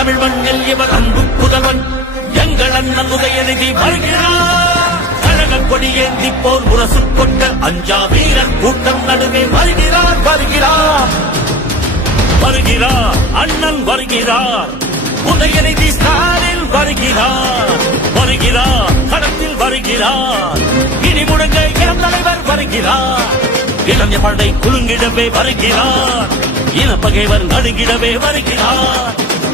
தமிழ் மண்ணில் இவர் அன்பு புதல்வன். எங்கள் அண்ணன் உதயநிதி வருகிறார். கழக கொடி ஏந்தி போர் முரசு கொண்ட அஞ்சா வீரர் கூட்டம் நடுவே வருகிறார் வருகிறார். வருகிறார் அண்ணன் வருகிறார். உதயநிதி ஸ்டாலில் வருகிறார். வருகிறார் கடத்தில் வருகிறார். இனி முடங்க இளம் தலைவர் வருகிறார். இளைஞ படை குலுங்கிடவே வருகிறார். இனப்பகைவர் நடுங்கிடவே வருகிறார்.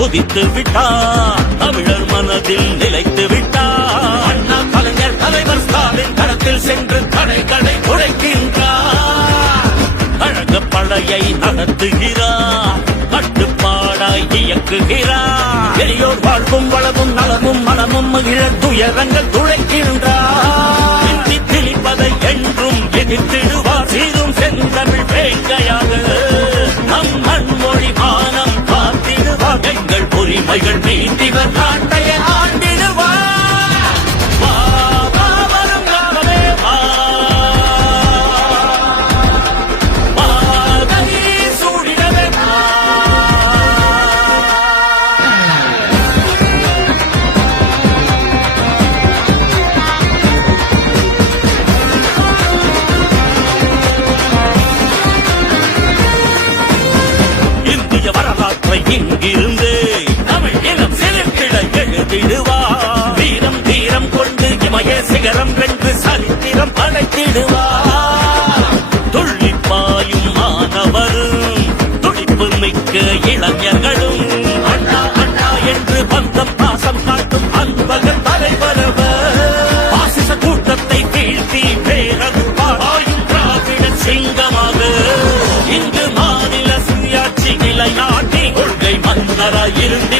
உதித்து விட்டார் தமிழர் மனதில் நிலைத்து விட்டார் அண்ணா கலைஞர் தலைவர் ஸ்டாலின் களத்தில் சென்று தடைகளை உழைக்கின்றார் அழக படையை நடத்துகிறார் கட்டுப்பாடாய் இயக்குகிறார். பெரியோர் வாழ்வும் வளமும் நலமும் மனமும் மகிழ துயரங்கள் துழைக்கின்றார் எங்கள் உரிமைகள் நீந்திவர் நாட்டைய ஆண்டிடுவார் வா, வரும் காலமே சூடிடவே இந்திய வரலாற்றை சரித்திரம் வென்று சரித்திரம் படைத்திடுவார். துள்ளிப்பாயும் மாணவரும் துடிப்பு மிக்க இளைஞர்களும் அண்ணா அண்ணா என்று பந்தம் பாசம் காட்டும் அன்பகன் தலைவரவர். பாசிச கூட்டத்தை வீழ்த்தி பேரது பாயும் திராவிட சிங்கமாக. இங்கு மாநில சுயாட்சி நிலையாட்டி கொள்கை மன்னராயிருந்தி